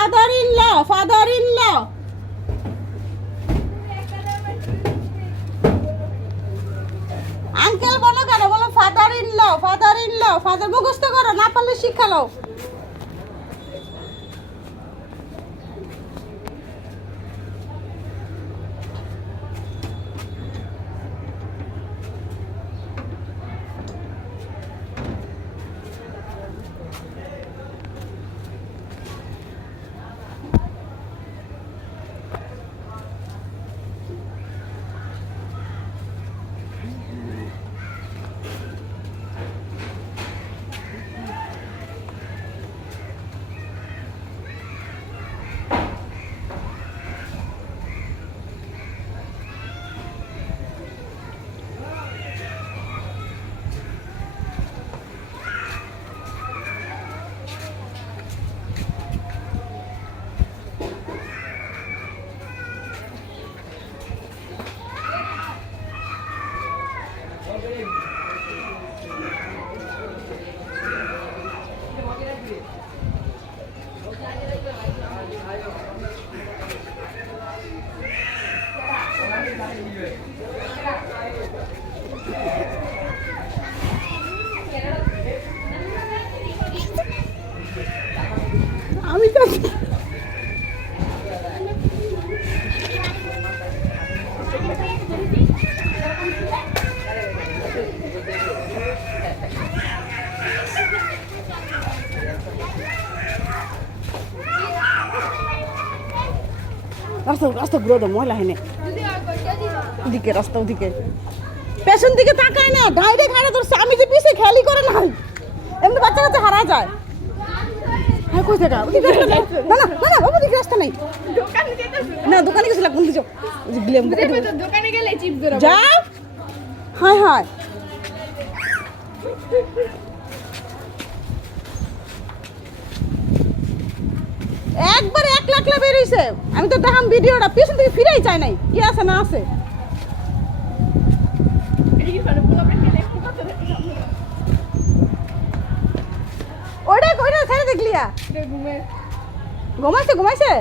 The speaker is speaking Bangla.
Father-in-law. আঙ্কেল বলো কেন, বলো ফাদার-ইন-ল, ফাদার মুখস্থ করো, না পারলে শিক্ষা লও। আমি তো রাস্তা ঘুরে দাও, ময়লা হয়নি ওদিকে, রাস্তা ওদিকে, পেছন দিকে তাকায় না, ডাইরেক্ট হারা ধরছে। আমি যে পিছে খেয়ালই করে নাই, এমনি বাচ্চা কাচ্চা হারা যায়। হ্যাঁ কই থাকা ওদিকে রাস্তা নাই, না না না বাবা ওদিকে রাস্তা নাই, না দোকানে গেছিলাম বন্ধু, যাও দোকানে গেলে চিপস ধরা যাও। হায় হায়, একবারে 1 লাখ বেরিয়েছে। আমি তো দেখাম ভিডিওটা, পিছন থেকে ফিরেই চাই নাই, কি আছে না আছে। ওইটা ছেড়ে দেখলিয়া, ঘুমাইছে